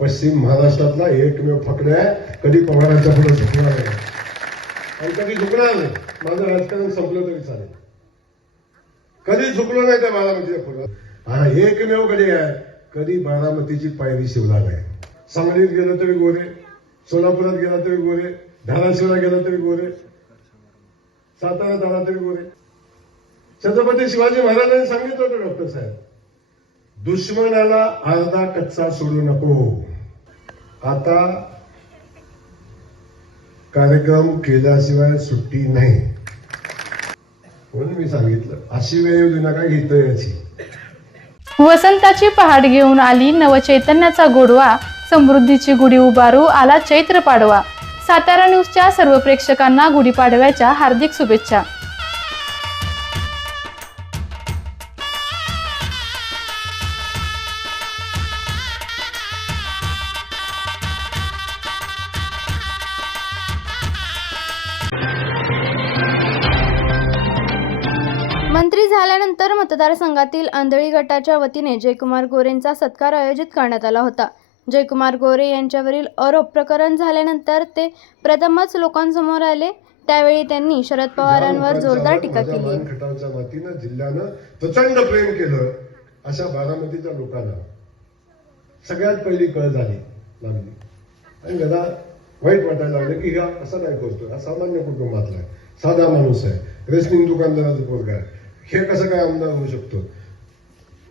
पश्चिम महाराष्ट्रातला एकमेव फकड्या आहे. कधी पवारांच्या पुढे झुकणार नाही आणि कधी झुकणार नाही? माझं राजकारण संपलं तरी चालेल. कधी झुकलो नाही त्या बारामतीच्या पुढे? हा एकमेव कधी आहे. कधी बारामतीची पायरी शिवला नाही. सांगलीत गेलं तरी गोरे सोलापुरात गेला तरी गोरे धाराशिवला गेला तरी गोरे सातारा झाला तरी गोरे. छत्रपती शिवाजी महाराजांनी सांगितलं होतं डॉक्टर साहेब. दुश्मनाला अर्धा कच्चा सोडू नको. आता कार्यक्रम केल्याशिवाय सुट्टी नाही. म्हणून मी सांगितलं अशी वेळ येऊ नका घेतो याची वसंताची पहाट घेऊन आली नवचैतन्याचा गोडवा. समृद्धीची गुढी उभारू आला चैत्र पाडवा. सातारा न्यूजच्या सर्व प्रेक्षकांना गुढीपाडव्याच्या हार्दिक शुभेच्छा. मतदारसंघातील आंधळी गटाच्या वतीने जयकुमार गोरेंचा सत्कार आयोजित करण्यात आला होता. जयकुमार गोरे यांच्यावरील आरोप प्रकरण झाल्यानंतर ते प्रथमच लोकांसमोर आले. त्यावेळी त्यांनी शरद पवारांवर जोरदार टीका केली. वतीनं जिल्ह्यानं प्रचंड प्रेम केलं अशा बारामतीच्या लोकांना. सगळ्यात पहिली कळ झाली लागली आणि जरा वाईट वाटायला लागलं की हा असं नाही करतो हा सामान्य कुटुंबातला आहे. साधा माणूस आहे. रेशनिंग दुकानदाराचा पोरगा आहे. हे कसं काय आमदार होऊ शकतो?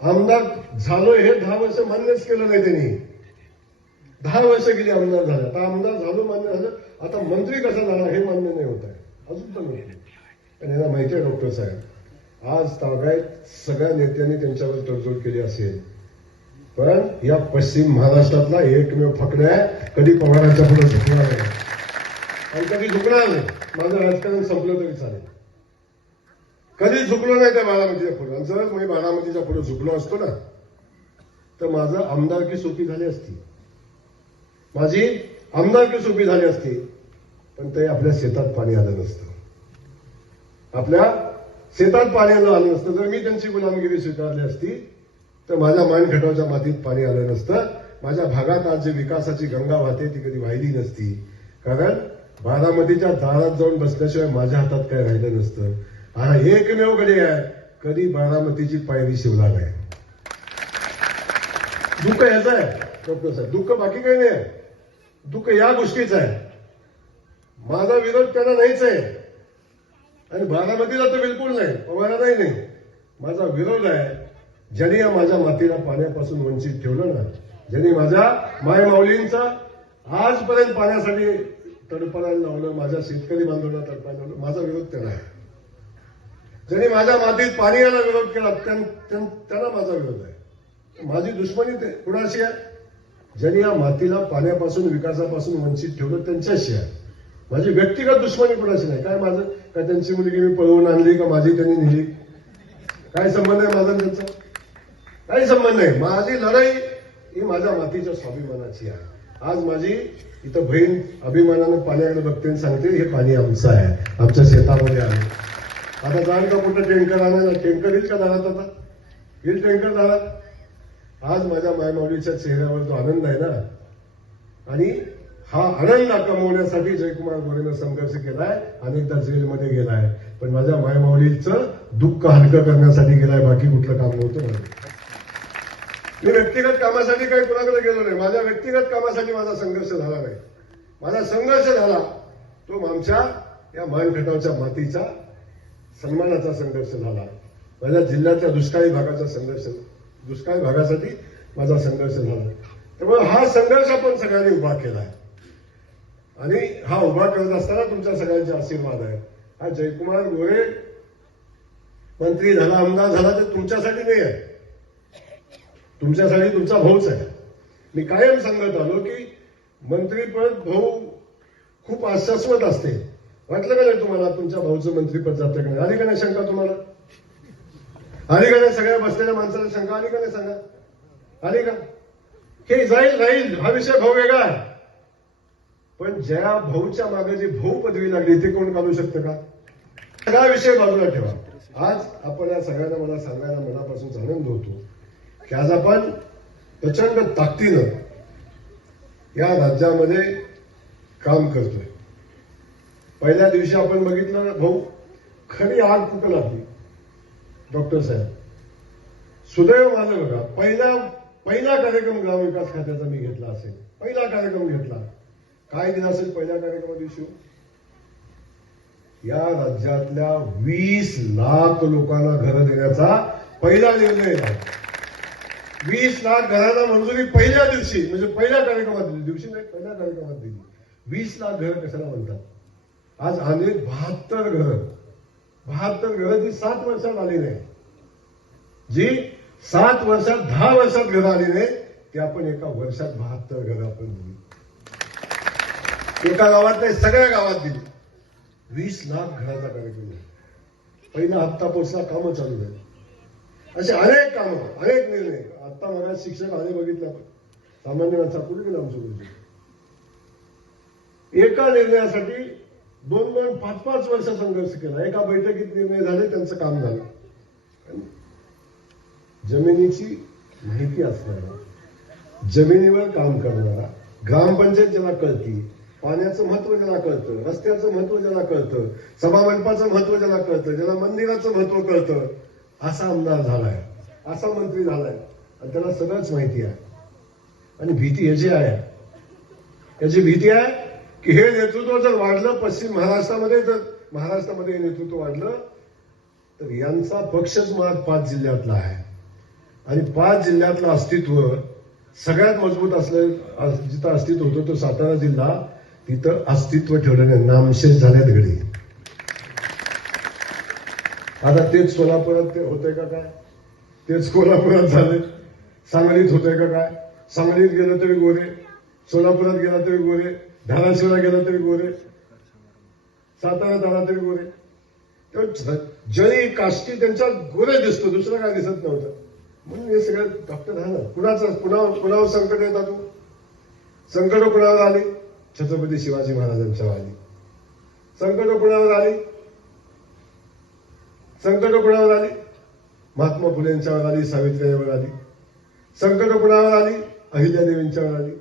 आमदार झालो हे दहा वर्ष मान्यच केलं नाही त्यांनी. दहा वर्ष गेली आमदार झाला? आता आमदार झालो मान्य झालं. आता मंत्री कसा झाला हे मान्य नाही होत आहे. अजून पण नाही. आणि यांना माहिती आहे डॉक्टर साहेब आज ताब्यात सगळ्या नेत्यांनी त्यांच्यावर तडजोड केली असेल. पण या पश्चिम महाराष्ट्रातला एकमेव फकड्या आहे. कधी पवारांच्या पुढे झुकणार नाही. आणि कधी झुकणार नाही. माझं राजकारण संपलं तरी चालेल. कधी झुकलो नाही त्या बारामतीच्या पुढे. जर मी बारामतीच्या पुढे झुकलो असतो ना तर माझं आमदारकी सोपी झाली असती. माझी आमदारकी सोपी झाली असती पण ते आपल्या शेतात पाणी आलं नसतं. आपल्या शेतात पाणी आलं आलं नसतं. जर मी त्यांची गुलामगिरी स्वीकारली असती तर माझ्या मानखटावच्या मातीत पाणी आलं नसतं. माझ्या भागात आज जी विकासाची गंगा वाहते ती कधी वाहिली नसती. कारण बारामतीच्या दारात जाऊन बसल्याशिवाय माझ्या हातात काय राहिलं नसतं. हे एकमेव गडी आहे कधी बारामतीची पायरी शिवला नाही. दुःख याचं आहे. डॉक्टर साहेब दुःख बाकी काही नाही. आहे दुःख या गोष्टीचं आहे. माझा विरोध त्यांना नाहीच आहे. आणि बारामतीला तर बिलकुल नाही पवारालाही नाही. माझा विरोध आहे ज्यांनी या माझ्या मातीला पाण्यापासून वंचित ठेवलं ना ज्यांनी माझ्या मायमाऊलींचा आजपर्यंत पाण्यासाठी तडपडायला लावलं माझ्या शेतकरी बांधवांना तडपायला लावलं माझा विरोध त्यांना आहे. ज्यांनी माझ्या मातीत पाणी यायला विरोध केला त्यांना माझा विरोध आहे. माझी दुश्मनी ते कुणाशी आहे? ज्यांनी या मातीला पाण्यापासून विकासापासून वंचित ठेवलं त्यांच्याशी आहे. माझी व्यक्तिगत दुश्मनी कुणाशी नाही? काय माझं? काय त्यांची मुलगी मी पळवून आणली का माझी त्यांनी नेली? काय संबंध आहे माझा त्यांचा? काही संबंध नाही. माझी लढाई ही माझ्या मातीच्या स्वाभिमानाची आहे. आज माझी इथं बहीण अभिमानानं पाण्याकडे बघते सांगते हे पाणी आमचं आहे. आमच्या शेतामध्ये आहे. आता जाण का कुठं टँकर आणायला? टँकर येईल का दारात आता? येईल टँकर दारात? आज माझ्या मायमाऊलीच्या चेहऱ्यावर जो आनंद आहे ना. आणि हा आनंद कमवण्यासाठी जयकुमार गोरेनं संघर्ष केलाय अनेकदा जेलमध्ये गेलाय. पण माझ्या मायमाऊलीचं दुःख हलकं करण्यासाठी गेलाय बाकी कुठलं काम नव्हतं मी व्यक्तिगत कामासाठी काही कुणाकडे गेलो नाही. माझ्या व्यक्तिगत कामासाठी माझा संघर्ष झाला नाही. माझा संघर्ष झाला तो आमच्या या मानखटावच्या मातीचा सन्मानाचा संघर्ष झाला. माझ्या जिल्ह्याच्या दुष्काळी भागाचा संघर्ष दुष्काळी भागासाठी माझा संघर्ष झाला. त्यामुळे हा संघर्ष आपण सगळ्यांनी उभा केला आहे. आणि हा उभा करत असताना तुमच्या सगळ्यांचे आशीर्वाद आहे हा जयकुमार गोरे मंत्री झाला आमदार झाला तर तुमच्यासाठी नाही आहे. तुमच्यासाठी तुमचा भाऊच आहे. मी कायम सांगत आलो की मंत्रीपद भाऊ खूप आशास्वत असते. वाटलं का नाही तुम्हाला तुमच्या भाऊचं मंत्रीपद जातं का नाही? आली का नाही शंका तुम्हाला? आली का नाही सगळ्या बसलेल्या माणसाला शंका? आली का नाही सांगा? आली का? हे जाईल राहील. हा विषय भाऊ वेगळा आहे. पण ज्या भाऊच्या मागे जी भाऊ पदवी लागली ते कोण काढू शकतं का? सगळा विषय बाजूला ठेवा. आज आपण या सगळ्यांना मला सांगायला मनापासून आनंद होतो की आज आपण प्रचंड ताकदीनं या राज्यामध्ये काम करतोय. पहिल्या दिवशी आपण बघितलं भाऊ खरी आग कुठं लागली? डॉक्टर साहेब सुदैव माझं बघा पहिला पहिला कार्यक्रम ग्रामविकास खात्याचा मी घेतला असेल. पहिला कार्यक्रम घेतला. काय दिलं असेल पहिल्या कार्यक्रमा दिवशी? या राज्यातल्या वीस लाख लोकांना घरं देण्याचा पहिला निर्णय वीस लाख घरांना मंजुरी पहिल्या दिवशी म्हणजे पहिल्या कार्यक्रमात दिली. दिवशी नाही पहिल्या कार्यक्रमात दिली. वीस लाख घर कशाला म्हणतात? आज अनेक बहात्तर घर बहात्तर ग्रह जी सात वर्षात आली नाही जी सात वर्षात दहा वर्षात घर आली नाही ती आपण एका वर्षात बहात्तर घर आपण दिली एका गावात नाही सगळ्या गावात दिली. वीस लाख घराचा कार्यक्रम आहे. पहिला हप्ता पोचला कामं चालू झाली. असे अनेक कामं अनेक निर्णय. आता मला शिक्षक आले बघितलं सामान्य माणसा कुठे गेला आमच्या एका निर्णयासाठी दोन दोन पाच पाच वर्ष संघर्ष केला. एका बैठकीत निर्णय झाले त्यांचं काम झालं. जमिनीची माहिती असणारा जमिनीवर काम करणारा ग्रामपंचायत ज्याला कळती पाण्याचं महत्त्व ज्याला कळतं रस्त्याचं महत्त्व ज्याला कळतं सभामंडपाचं महत्त्व ज्याला कळतं ज्याला मंदिराचं महत्त्व कळतं असा आमदार झालाय. असा मंत्री झालाय. आणि त्याला सगळंच माहिती आहे. आणि भीती याची आहे. याची भीती आहे की हे नेतृत्व जर वाढलं पश्चिम महाराष्ट्रामध्ये जर महाराष्ट्रामध्ये हे नेतृत्व वाढलं तर यांचा पक्षच मात पाच जिल्ह्यातला आहे. आणि पाच जिल्ह्यातलं अस्तित्व सगळ्यात मजबूत असलं जिथं अस्तित्व होतं तो सातारा जिल्हा. तिथं अस्तित्व ठेवलं नामशेष झाल्यात घडी. आता तेच सोलापुरात ते होतंय का काय? तेच कोल्हापुरात झाले सांगलीत होतंय का काय? सांगलीत गेलं तरी गोरे सोलापुरात गेला तरी गोरे. धाराशिवला गेला तरी गोरे. सातारा झाला तरी गोरे. तेव्हा जळी काष्टी त्यांच्या गोरे दिसतो दुसरं काय दिसत नव्हतं. म्हणून हे सगळं डॉक्टर झालं कुणाचं कुणा कुणावर संकट येतात तू संकट कुणावर आली? छत्रपती शिवाजी महाराजांच्या आली संकट कुणावर आली? संकट कुणावर आली? महात्मा फुलेंच्यावर आली सावित्रीवर आली संकट कुणावर आली? अहिल्यादेवींच्यावर आली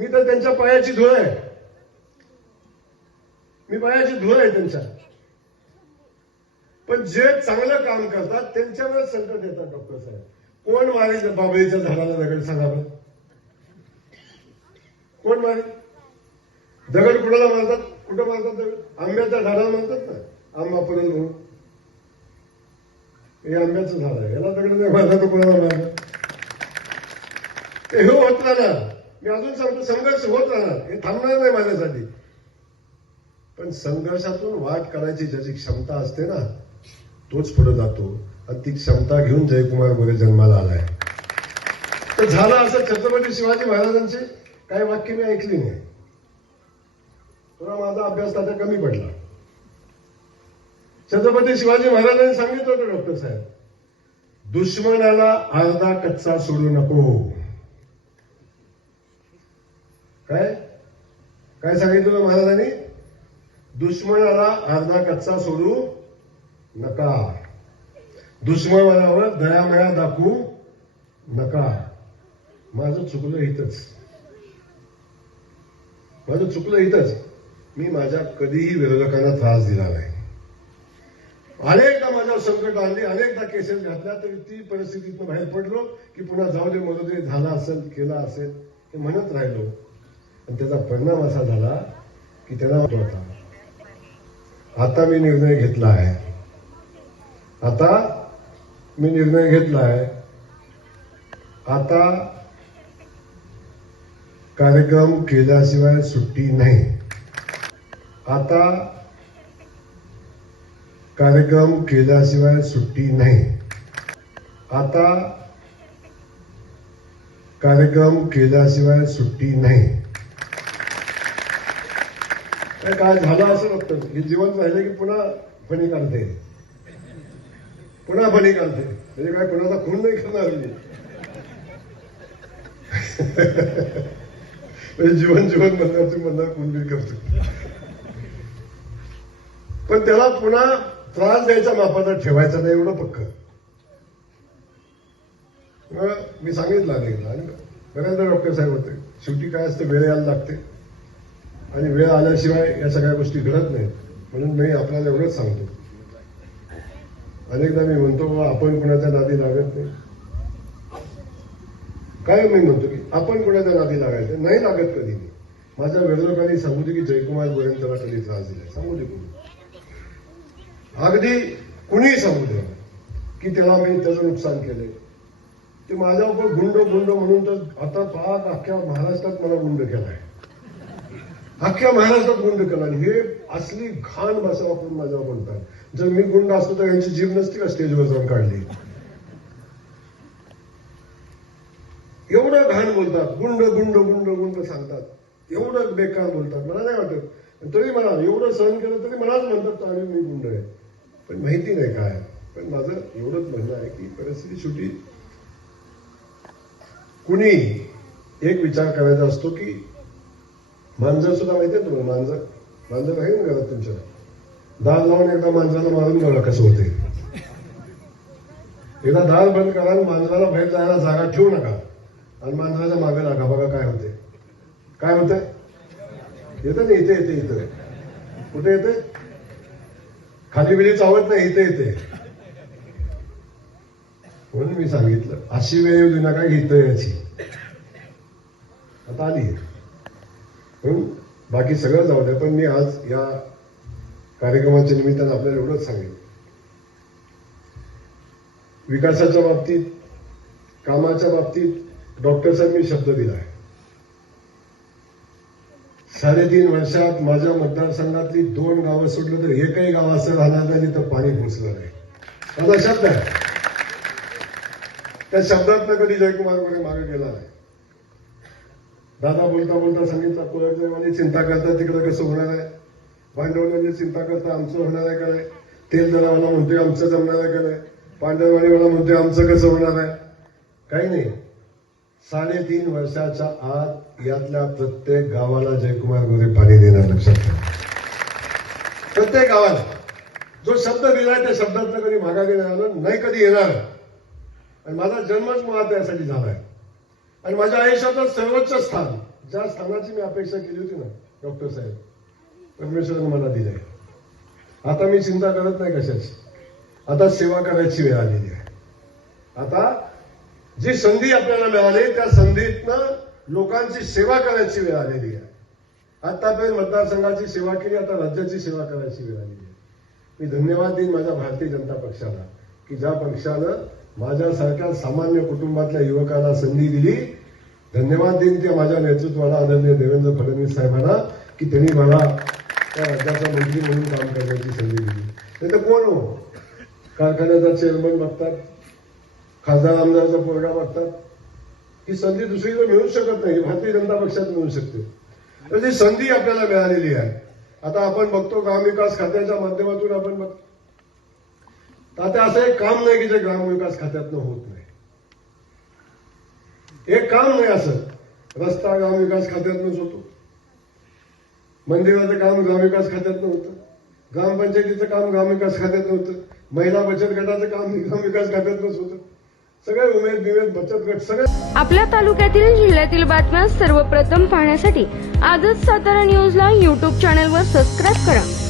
मी तर त्यांच्या पायाची धुळ आहे. मी पायाची धुळ आहे त्यांच्या. पण जे चांगलं काम करतात त्यांच्यावर संकट येतात डॉक्टर साहेब. कोण मारेल बाबळीच्या झाडाला दगड सांगा कोण मारेल? दगड कुणाला मारतात? कुठं मारतात दगड? आंब्याच्या झाडाला म्हणतात ना? आंबा पर्यंत हे आंब्याचं झाड आहे. याला दगड नाही मारला तर कुणाला मारलं ते हे होत ना. मी अजून सांगतो संघर्ष होत राहणार. हे थांबणार नाही माझ्यासाठी. पण संघर्षातून वाट करायची ज्याची क्षमता असते ना तोच पुढे जातो. आणि ती क्षमता घेऊन जयकुमार मोरे जन्माला आलाय. तर झालं असं छत्रपती शिवाजी महाराजांचे काही वाक्य मी ऐकली नाही. थोडा माझा अभ्यास त्याचा कमी पडला. छत्रपती शिवाजी महाराजांनी सांगितलं होतं डॉक्टर साहेब दुश्मनाला अर्धा कच्चा सोडू नको. काय? काय सांगितलं महाराजांनी? दुश्मनाला अर्धा कच्चा सोडू नका. दुश्मनावर दयामया दाखवू नका. माझं चुकलं इथंच माझं चुकलं इथंच मी माझ्या कधीही विरोधकांना त्रास दिला नाही. अनेकदा माझ्यावर संकट आली अनेकदा केसेस घातल्या तरी ती परिस्थितीतून बाहेर पडलो की पुन्हा जाऊ दे झाला असेल केला असेल हे म्हणत राहिलो. आणि त्याचा परिणाम असा झाला की त्याला होता आता मी निर्णय घेतला आहे. आता मी निर्णय घेतला आहे. आता कार्यक्रम केल्याशिवाय सुट्टी नाही. आता कार्यक्रम केल्याशिवाय सुट्टी नाही. आता कार्यक्रम केल्याशिवाय सुट्टी नाही. काय काय झालं असं वाटतं हे जीवन राहिले की पुन्हा फणी काढते. पुन्हा फणी काढते. म्हणजे काय कोणाचा खून नाही करणार मी. म्हणजे जीवन जीवन म्हणणार म्हणणार खून बी करतो. पण त्याला पुन्हा त्रास द्यायचा मापाचा ठेवायचा नाही एवढं पक्क. मी सांगितलं अनेकदा आणि बऱ्याचदा डॉक्टर साहेब होते शेवटी काय असतं वेळ यायला लागते. आणि वेळ आल्याशिवाय या सगळ्या गोष्टी घडत नाहीत. म्हणून मी आपल्याला एवढंच सांगतो. अनेकदा मी म्हणतो बाबा आपण कुणाच्या नादी लागत नाही? काय मी म्हणतो की आपण कुणाच्या नादी लागायचं? नाही लागत कधी मी. माझ्या विरोधकांनी सांगू दे की जयकुमार गोरेंचा कधी त्रास दिलाय सांगू दे कोणी. अगदी कुणीही सांगू दे की त्याला मी त्याचं नुकसान केलंय. ते माझ्यावर गुंड गुंड म्हणून तर आता पाक अख्ख्या महाराष्ट्रात मला गुंड केलाय. अख्ख्या महाराष्ट्रात गुंड केला आणि हे असली घाण भाषा वापरून माझ्यावर म्हणतात जर मी गुंड असतो तर यांची जीभ नसती का स्टेजवर जाऊन काढली? एवढं घाण बोलतात. गुंड गुंड गुंड गुंड सांगतात. एवढं बेकार बोलतात. मला नाही वाटत. तरी मला एवढं सहन केलं तरी मलाच म्हणतात आणि मी गुंड आहे. पण माहिती नाही काय. पण माझं एवढंच म्हणणं आहे की परिस्थिती शेवटी कुणी एक विचार करायचा असतो की मांजर सुद्धा माहिती आहे तुम्हाला? मांजर मांजर आहे ना घरात तुमच्या? दार लावून एकदा मांजराला मारून बघा कसं होते एकदा दार बंद करा आणि मांजराला बाहेर जायला जागा ठेवू नका. आणि मांजराच्या मागे लागा. बघा काय होते काय होतंय? येतं ना इथे येते इथं. कुठे येते खाली बिली चावत नाही इथे येते म्हणून मी सांगितलं अशी वेळ येऊ देऊ नका घेत याची आता आली. म्हणून बाकी सगळं जाऊ द्या पण मी आज या कार्यक्रमाच्या निमित्तानं आपल्याला एवढंच सांगेन. विकासाच्या बाबतीत कामाच्या बाबतीत डॉक्टर शब्द मी शब्द साडेतीन वर्षात माझ्या मतदारसंघातली दोन गावं सुटलं तर एकही गाव असं राहणार नाही तर पाणी पोचलं नाही. माझा शब्द आहे. त्या शब्दात कधी जयकुमार मागे गेला नाही. दादा बोलता बोलता सांगितलं कोळकदेवाने चिंता करता तिकडे कसं होणार आहे? भांडवलाने चिंता करता आमचं होणार आहे का तेल दरावाला म्हणतोय आमचं जमणार आहे का नाही? म्हणतोय आमचं कसं होणार आहे? काही नाही. साडेतीन वर्षाच्या आत यातल्या प्रत्येक गावाला जयकुमार गोरे पाणी देणार लक्षात ठेवा. प्रत्येक गावाला. जो शब्द दिलाय त्या शब्दातनं कधी मागागे नाही आलं नाही कधी येणार. आणि माझा जन्मच मुळात त्यासाठी झालाय. आणि माझ्या आयुष्याचं सर्वोच्च स्थान ज्या स्थानाची मी अपेक्षा केली होती ना डॉक्टर साहेब परमेश्वरानं मला दिलंय. आता मी चिंता करत नाही कशाची. आता सेवा करायची वेळ आलेली आहे. आता जी संधी आपल्याला मिळाली त्या संधीतनं लोकांची सेवा करायची वेळ आलेली आहे. आतापर्यंत मतदारसंघाची सेवा केली आता राज्याची सेवा करायची वेळ आलेली आहे. मी धन्यवाद देईन माझ्या भारतीय जनता पक्षाला की ज्या पक्षानं माझ्यासारख्या सामान्य कुटुंबातल्या युवकाला संधी दिली. धन्यवाद देईन त्या माझ्या नेतृत्वाला आदरणीय देवेंद्र फडणवीस साहेबांना की त्यांनी मला त्या राज्याचा मंत्री म्हणून काम करण्याची संधी दिली. नाही तर कोण हो? कारखान्याचा चेअरमन बघतात खासदार आमदाराचा पोरगा बघतात. ही संधी दुसरीकडे मिळू शकत नाही ही भारतीय जनता पक्षात मिळू शकते. तर जी संधी आपल्याला मिळालेली आहे आता आपण बघतो ग्रामविकास खात्याच्या माध्यमातून आपण बघतो. आता असं एक काम नाही की जे ग्रामविकास खात्यातनं होत नाही. एक काम नाही असं. रस्ता ग्रामविकास खात्यातनंच होतो. मंदिराचं काम ग्रामविकास खात्यातनं होतं. ग्रामपंचायतीचं काम ग्रामविकास खात्यातनं होतं. महिला बचत गटाचं काम ग्रामविकास खात्यातनंच होतं. सगळे उमेद बिमेद बचत गट सगळे आपल्या तालुक्यातील जिल्ह्यातील बातम्या सर्वप्रथम पाहण्यासाठी आजच सातारा न्यूजला यूट्यूब चॅनलवर सबस्क्राईब करा.